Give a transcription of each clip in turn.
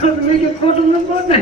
ખોટું ન બોલ ને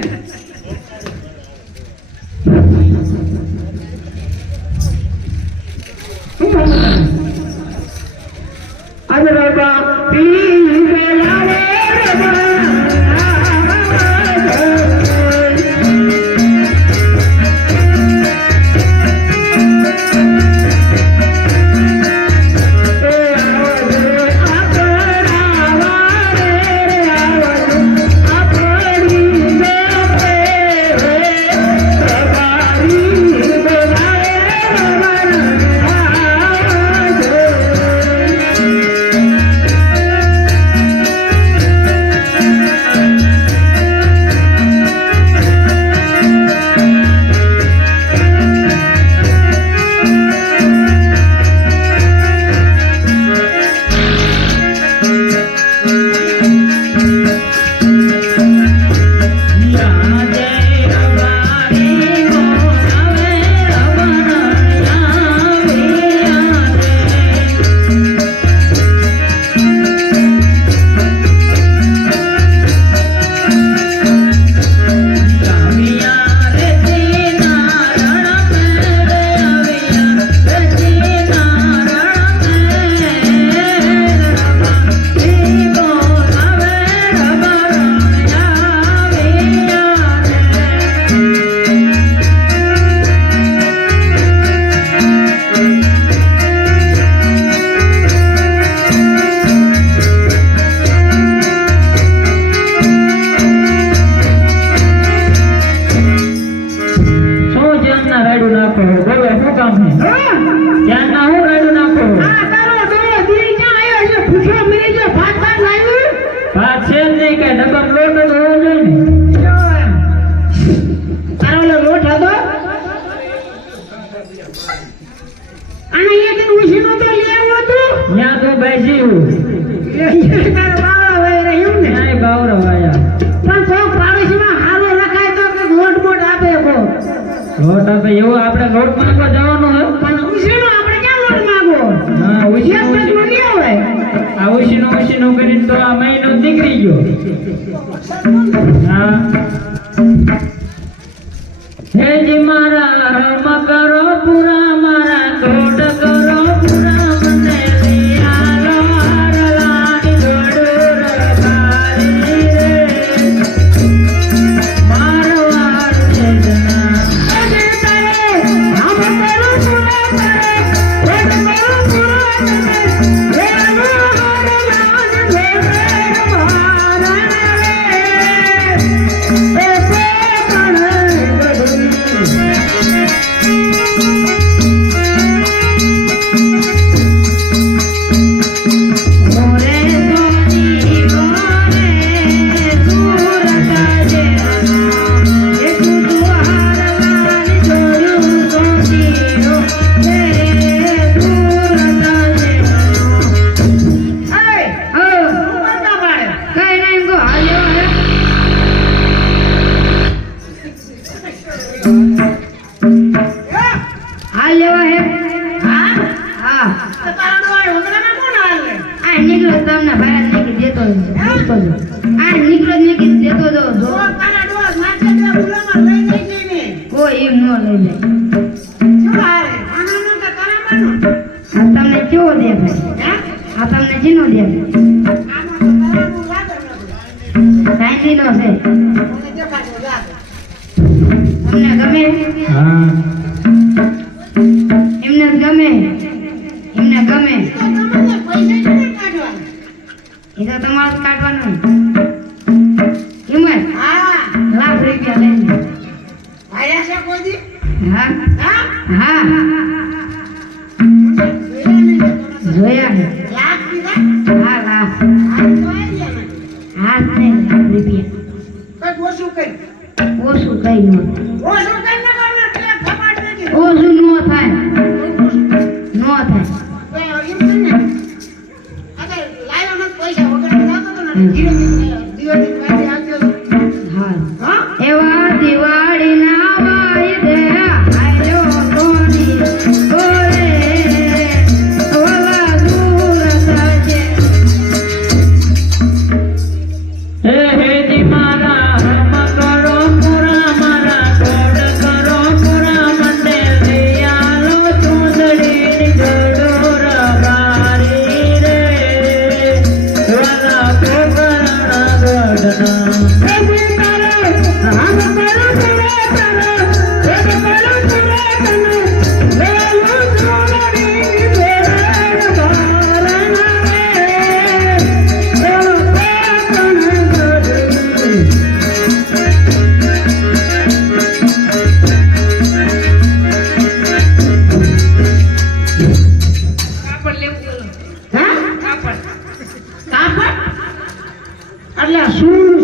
હે હે જી મારા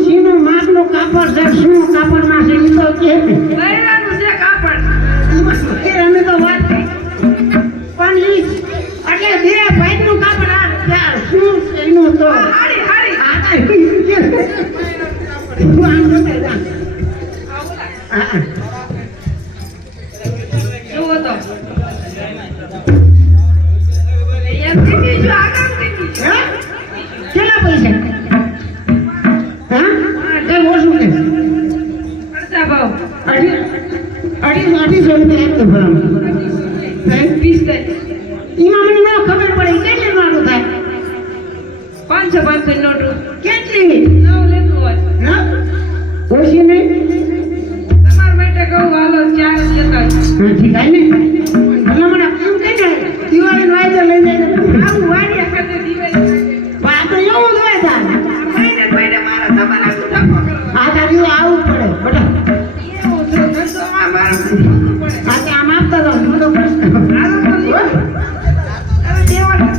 સીનું માપનું કાપડ છે શું કાપડમાં છે ઈ તો કે બૈરાનું છે કાપડ. અમે તો વાત થઈ. પણ ઈ એટલે બે ભાઈનું કાપડ આ શું છે એનું તો હાડી હાડી. આ કાંઈ કે તું આમ જોતા જા. હા જુઓ તો. એમ દીધી જો આગળ દીધી. હા? કેટલા પૈસા હા તે ઓછું કે અડધા ભાવ. 250 રૂપિયા આપતો ભરાવું. 20 એમાં મને ન ખબર પડે કેટલી માગું થાય 500 નોટો. કેટલી નવ લેતું હોય. હા ઓછી નહીં તમારા માટે કહું હાલો 4 લેતા આવો. હા ઠીક આય ને એટલે મને એમ કહે ને દિવાળી નો આયતો લઈ જાય આવું વાડી ખાતે દિવાળી આ તો એવું જ હોય તાર મહિને મહિને મારા તમારા ધક્કો કરવા. આ તારી આવું પડે બટા એવું છે ધંધોમાં મારા ધક્કો પડે. આ તે આમ આપતા તો હું તો હાલો તો લીધું. હવે દેવાનું.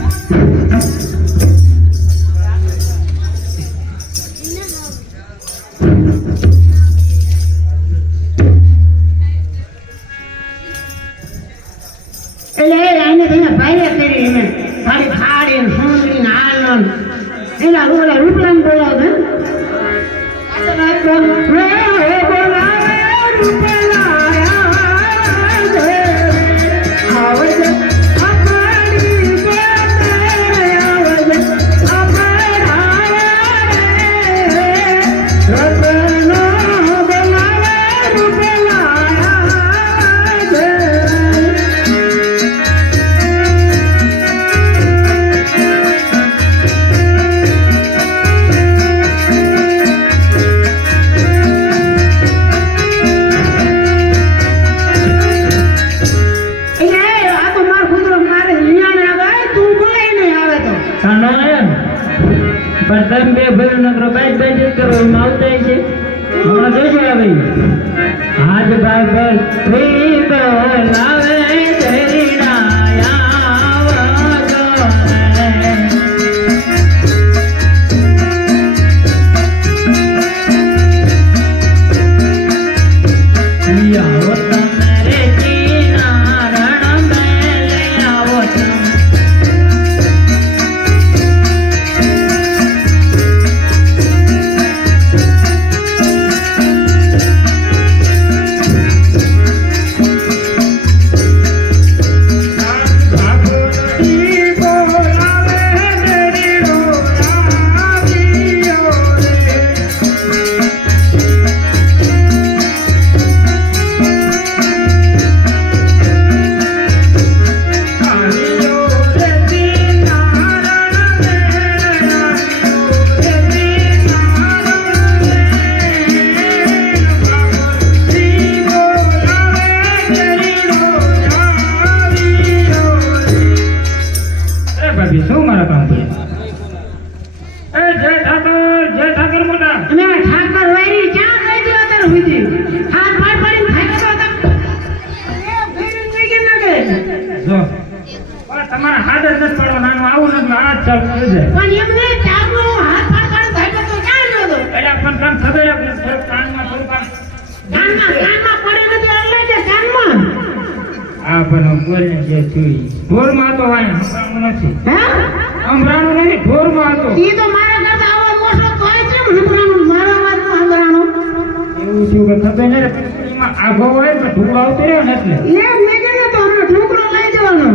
એટલે આને તમે ભાઈ કરી એને મારી ખાડી ને સુંદરી ને આનંદ એના ઓલા રૂપલાને બોલાવે પણ તમે બે ભાઈ નકરો બાઈક બાઈક જ કરો એમાં આવતા છે હમણાં જોશો આ ભાઈ હાજ બાબર ફરી બોલાવે શું મારા કામ છે એ જય ઠાકર મોટા અને ઠાકર વાયરી ક્યાં ગઈ દો અત્યારે હુધી હાથ પાડ પાડીને ખાઈ ગયો તો એ ફેરી થઈ કે ના ગઈ જો પણ તમારા હાથ જ નથી પડો નાનો આવું નથી આ જ ચાલુ થઈ જાય પણ એમને ચાપનો હાથ પાડ પાડીને ખાઈ ગયો તો ક્યાં ગયો તો એટલે પણ તને ખબર છે થોડું કાનમાં થોડું કાનમાં પડે નથી એટલે કે કાનમાં આ પણ બોલને જે જોઈ ઢોરમાં તો વાય હમણાં નથી હે હમણાં નહીં ઢોરમાં હતો ઈ તો મારા કરતા આવો મોટો તોય છે હમણાં મારા વાત નો હમણાં એવું થયું કે ખબર નહીં એમાં આગો હોય તો ઢોળ આવતો રહ્યો ને એટલે એ મેં કીધું તો હમણાં ઢોકળો લઈ જવાનો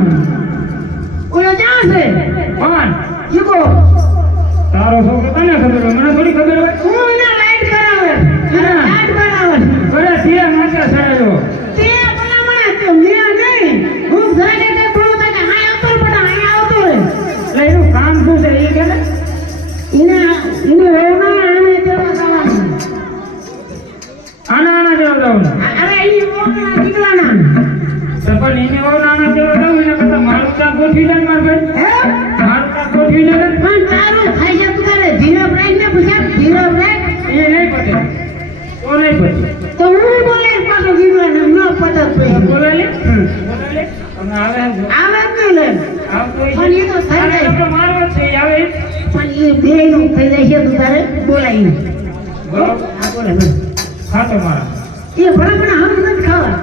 ઓલો ક્યાં છે પણ જીગો તારો છોકરો તને ખબર હોય મને થોડી ખબર હોય હું એને લાઈટ કરાવે લાઈટ કરાવે અરે તે માથે સડાયો તે ભલામણ તે મેં નહીં હું ઘરે કે બોલું તો કે હા ઉપર પડા અહીંયા આવતો રે એટલે એનું કામ શું છે એ કે એને રોના આને તેવા જવાનું આના જેવો જાઉં અરે ઈ રોના નીકળવાના તો પણ એને આના જેવો જાઉં એના કરતા મારું કામ ગોઠવી લે માર ભાઈ હે મારું કામ ગોઠવી લે પણ તારું થાય છે તું તારે ધીરો બ્રેક ને પૂછ્યા ધીરો બ્રેક એ નહીં પતે તો નહીં પતે તો હું બોલે પાછો ગીરવા ને ન પતત પછી બોલે લે અને આવે આવે જ નહીં લે આવ કોઈ પણ એ તો થઈ જાય મારવો છે આવે પણ એ બે નું થઈ જાય છે તું તારે બોલાય નહીં આ બોલે બોલે. ખાતો મારા એ ભલે પણ હાથ નથી ખાવા.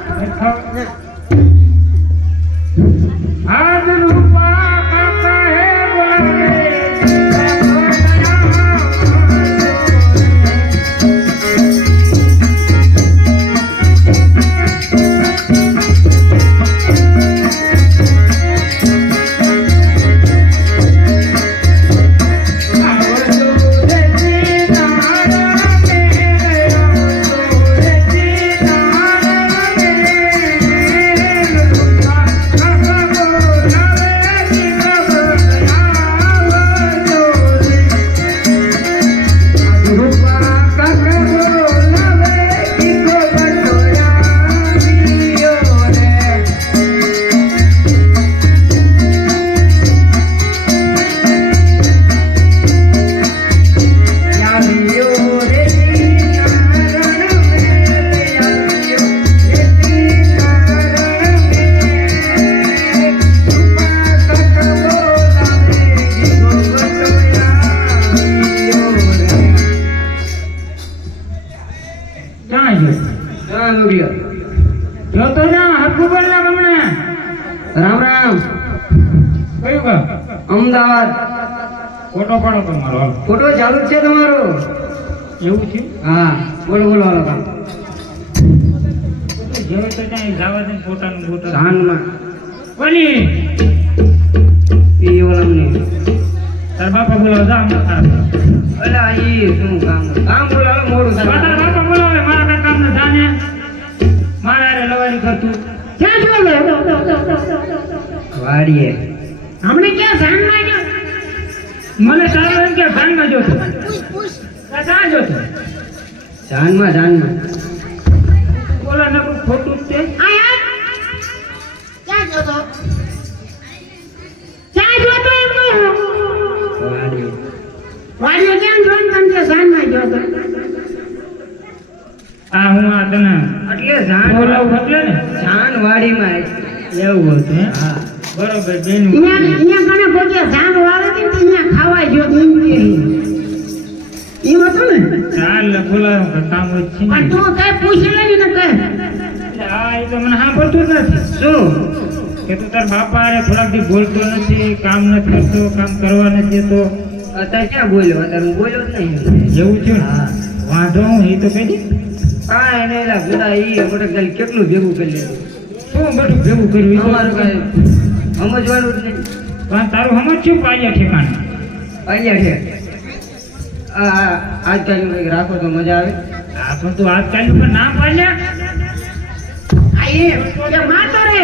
આજ રૂપા કાકા હે બોલાવે રામ રામ. કયું કા અમદાવાદ. ફોટો પાડો તમારો હાલો. ફોટો ચાલુ જ છે તમારો? એવું છે હા બોલો બોલો હાલો કામ. જેવો તો ત્યાં જવા દે ફોટાનું ફોટો સાંજમાં કોની ઈ ઓલમની. તાર બાપા બોલાવો જા અલા ઈ શું કામ કામ બોલો હાલો મોડું તાર થાય. બાપા બોલાવે મારા કામ ને જાને મારા હારે લવારી કરતું ક્યાં જો લો? વાડીએ. હમણે ક્યાં જાનમાં ગયો? મને તારો એમ કે ભાનમાં જોતો ક્યાં જોતો જાનમાં જાનમાં. બોલા ને ખોટું જ છે આયા ક્યાં જોતો? ક્યાં જોતો એમ કહો? વાડીએ. વાડીએ ક્યાં જોઈને તમે કે જાનમાં જોતો? આ હું આ તને એટલે જાન બોલાવું એટલે ને જાન વાડીમાં એવું હતું હે હા. બરોબર બેન અહીંયા કને પોતે જાન વાળે છે ને અહીંયા ખાવા જો એમ કે એમ હતું ને. ચાલ બોલાવો કે કામ જ છે પણ ને. તું કઈ પૂછી લે ને કઈ. એટલે આ એ તો મને સાંભળતું જ નથી શું કે તું તાર બાપા હારે થોડાક દી બોલતો નથી કામ નથી કરતો કામ કરવા નથી તો અત્યારે ક્યાં બોલ્યો? અત્યારે હું બોલ્યો જ નહીં. જેવું થયું ને હા. વાંધો હું એ તો કહી દે કાંઈ નહીં એલા બધા ઈ મોટે કાલે કેટલું ભેગું કરી લીધું. શું બધું ભેગું કર્યું એ તો અમારું કાંઈ સમજવાનું જ નહીં. પણ તારું સમજ્યું પાયા ઠેકાણે અહીંયા છે આજકાલ કંઈક રાખો તો મજા આવે. આ પણ તું આજકાલ ઉપર ના પાડ્યા આ એ કે મારતો રે.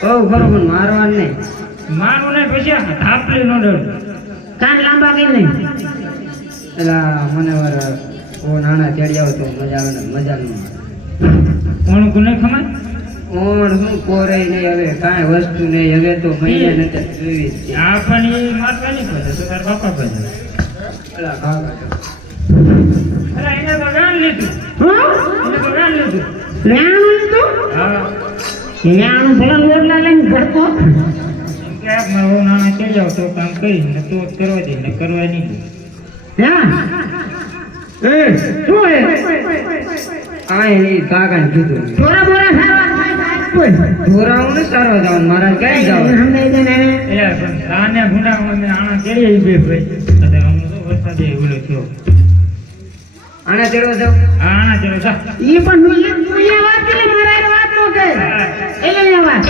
કહું ખરું પણ મારવાનું નહીં. મારું ને પછી થાપલી નો ડર કાન લાંબા કરી નહીં. એલા મને વાર ઓ નાના તેડી આવો તો મજા આવે ને મજા નહીં. કોણ કોને ખબર કોણ શું કોરે નહીં હવે કાંઈ વસ્તુ નહીં હવે તો મહિના નથી જોઈ જ છે. આ પણ એ મારવા નહીં પડે તો તાર બાપા પડે એલા કાકા અરે એને તો ગાન લીધું હા? એને તો ગાન લીધું લેણું લીધું? હા લેણું ભલે રોટલા લઈને ભરતો. એમ કે મારો નાના તેડી આવ તો કામ કરી ને તો જ કરવા દે ને કરવા નહીં દે હા શું હે? કાંઈ નહીં કાકાને કીધું. થોડા બોરા સારવાર થાય સાહેબ કોઈ. ધોરાવું ને સારવા જવાનું મારા ક્યાંય જવાનું. સમજાઈ દે ને હવે. એ પણ સાને ભૂંડા અમે આણા તેડી આવી બે ભાઈ અત્યારે અમને તો વરસાદ ઓલો થયો આના તેડવા જાવ. આણા ચલો જા ઈ પણ તું એ વાત કરી લે, મારા હારે વાત ન કર. એટલે ને વાત.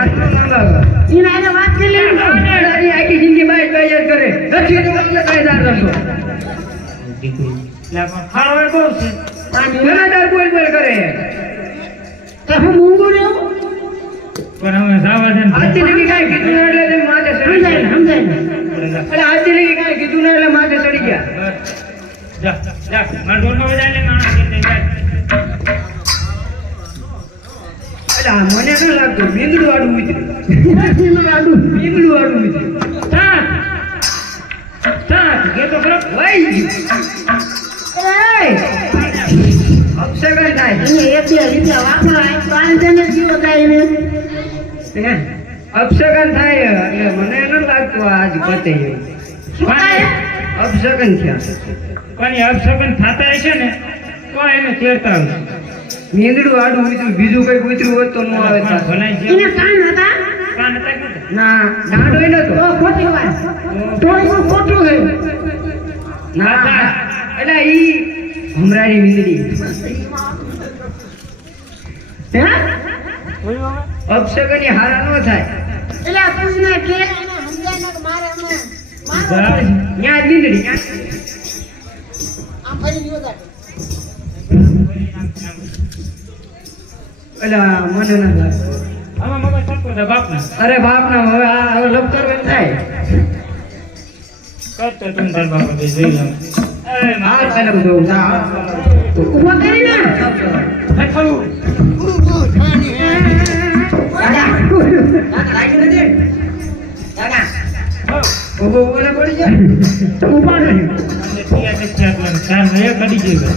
આટલું મંગાવો. ઈના હારે વાત કરી લે. તારી આખી જિંદગી બાય બાય જ કરે. નથી તો એટલે કાંઈ દાર કરતો. દીકરી એટલે પણ ફાળો બહુ છે ઘણા દાર બોલ બોલ કરે. તો હું મૂંગું રહેવું? પણ હવે જવા દે ને આજથી લગી કાંઈ કીધું ના એટલે તમે માથે ચડી સમજાય ને, ગયા. સમજાય ને. એટલે આજથી લગી કાંઈ કીધું ના એટલે માથે ચડી ગયા. જા જા મારા ઢોલમાં બજાય ને માણસ કે જાય એટલે આ મને ન લાગતું મીંદડું આડું ઉતર્યું. ઈનું આડું. મીંદડું આડું ઉતર્યું. સાત સાત કે તો ખરો વઈ ગયું. એય! અપશગન થાય. અહીંયા એક બે રૂપિયા વાપરો, આ પાંચજણ જ જીવો થાય એને. હે? અપશગન થાય એટલે મને ન લાગતું આ આજ પતે એવું. શું થાય? અપશકન થયા. પણ એ અપશકન થતા હશે ને તો એને તેડતા આવશે. મીંદડું આડું ઉતર્યું, બીજું કઈ ઉતર્યું હોત તો ન આવે પણ પાછું. ભલાઈ એને જેવું કાન હતા કાન હતા કે નહોતા? ના દાંડો ય નતો. તો ખોટી વાત તો એનું ખોટું છે ના એટલે ઈ હમરાની મીંદડી હે અપશકન એ હારા ન થાય. એટલે તું ને કે એને સમજાય ને કે મારે હમણાં જા. ન્યા જ મીંદડી ન્યા. આમ ફરી નિયો જા અલા મને ના લાગે. આમાં મગજ સરખું છે બાપના. અરે બાપ ના હવે આ હવે લપ કરવાનું થાય. કરતો તું તાર બાપા બે જોઈ લઉં. અરે હા મારે ચાલો જોઉં. હા ઉભો કરીને લખવું. ઉભો ઉભો ના પડી જાય. ઉભા રહે અને તિયા નથી આપવાનું. ચાર ને એક અડી ગયું.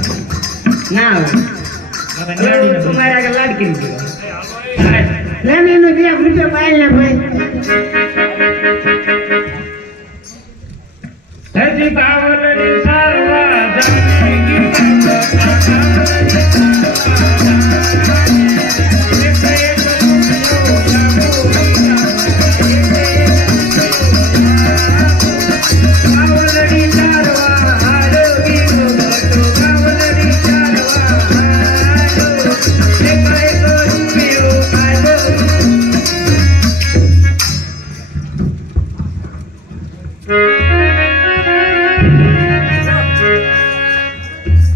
ના આવે. મારા ન્યાડીને બોલ. તમારે આગળ લાડ કરી દીધો. લેને એનો 2 રૂપિયા પાઈ લે ભાઈ હજી કાવલડી સારવા જાનકી કાવલડી ચારવા હાલો બીજો બટો. કાવલડી ચારવા હાલો. એક રૂપિયો આલો.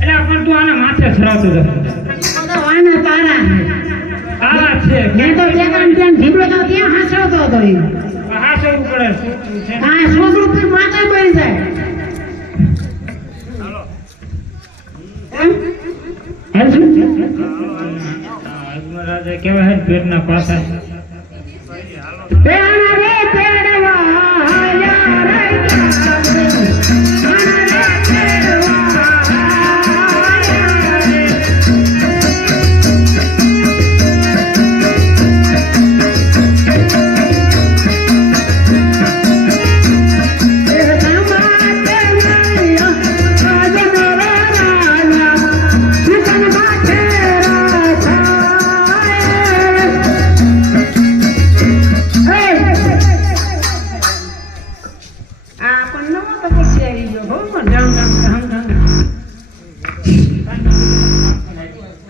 એટલે પણ તું આના માથે સરાવતો હતો. તો વાના તારા આ છે મેં તો બે કામ ત્યાં જીબડો તો ત્યાં હાસવતો હતો એ હા શું પડે શું છે હા છોકરું પર માથા પડી જાય એમ હાલ શું રાજા કેવા હે પેટના પાછા પેણા રે પેડવા આયા રે જાવે આના રે પેડવા આયા રે એ સમાતે નૈયા આજ મોરા રાના સુકન માથે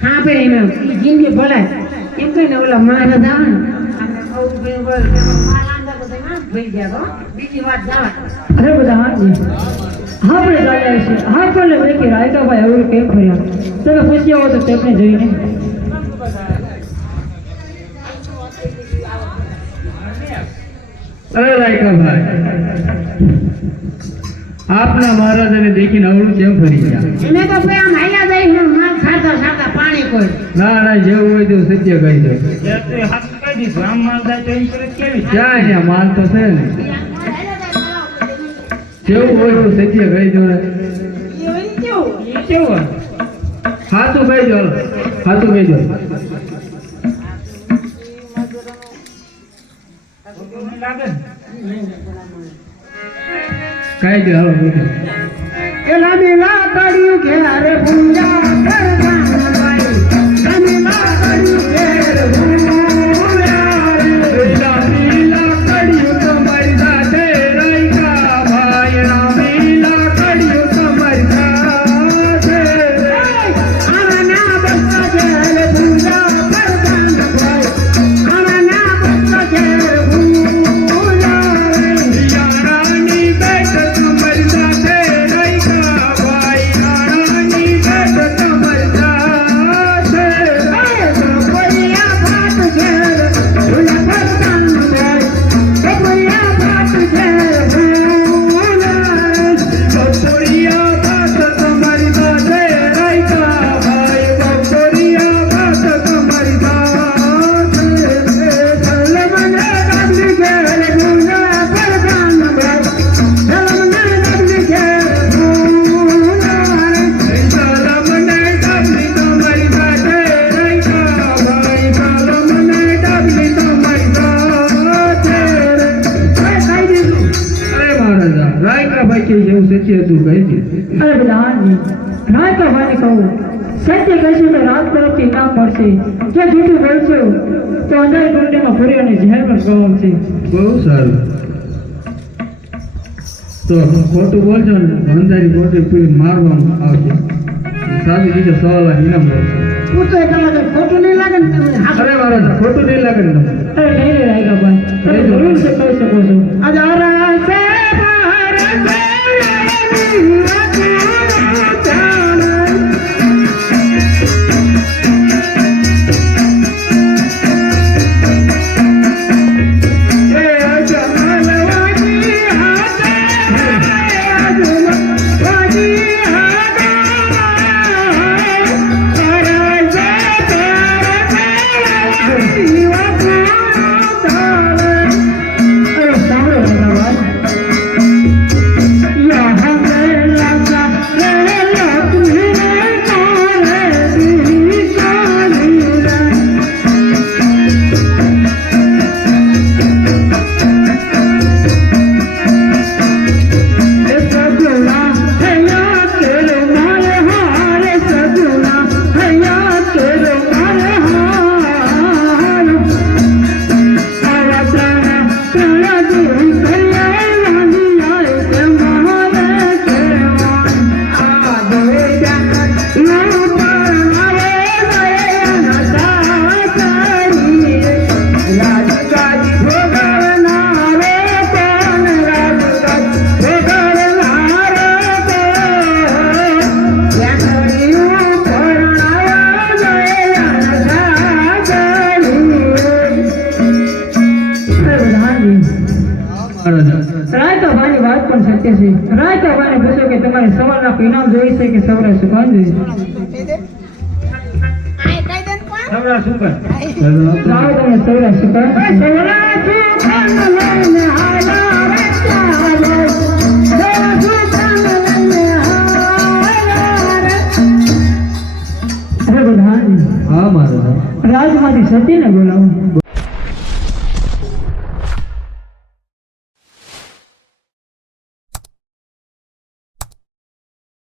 હા ભાઈ એમ જિંદગી ભલે એમ કહીને ઓલા મારા જવાનું બીજી વાત જવા અરે બધા આપણે ગાયા છે આપણને વેકી રાયકાભાઈ એવું કેમ કર્યા તમે પૂછી આવો તો તેમને જોઈને અરે રાયકાભાઈ, આપના મહારાજાને દેખીને અવળું કેમ ફરી ગયા? એને તો ભાઈ આમ હાલ્યા જાય માલ ખાતા ખાતા પાણી કોઈ ના ના, જેવું હોય તેવું સત્ય કહી દે. તે હાથ કહી દીધું આમ માલદા તો એમ કરે કેવી ક્યાં અહીંયા માલ તો છે ને. જેવું હોય તેવું સત્ય કહી દો ને. એ કેવું હાથું કહી દો, હાથું કહી દો. લાગે કહી દો, હાલો બેઠો. એલા મેલા કર્યું ઘેર પૂજા કરતા ભાઈ મેલા કર્યું ઘેર પૂજા લીલા લીલા કડિયું તમારી સાથે રાયકાભાઈ, લીલા કડિયું તમારી સાથે. આના બચ્ચા ઘેર પૂજા કરતા ભાઈ આના બચ્ચા ઘેર પૂજા યારાની બેટ તમારી સાથે રાયકાભાઈ, યારાની બેટ તેથી અરે પ્રધાનજી, રાયકાભાઈને કહું સત્ય કહેશું તો રાત તરફથી ઇનામ મળશે, જો જૂઠું બોલશો તો અંધારી કુંડીમાં પૂરી અને ઝેર પણ ગવાશે. બહુ સારું. તો ખોટું બોલજો ને અંધારી ખોટી પૂરી મારવામાં આવશે. સાદી રીતે સવાલ ઇનામ મળશે. હું તો તમારે ખોટું નહીં લાગે ને તમને અરે મહારાજ ખોટું નહીં લાગે ને તમને. અરે નહીં રે રાયકાભાઈ, તમે જરૂર છે કહી શકો છો. અજારા સે ભારત રાયકાભાઈની વાત પણ સત્ય છે. રાયકાભાઈને પૂછો કે તમારે સવારના ઇનામ જોઈએ છે કે સવારે સુકાન જોઈએ. સવરા શું કર લાવો તમને સવારે સુકાન. અરે પ્રધાનજી, હા મહારાજ. રાજમાંથી સતીને બોલાવો.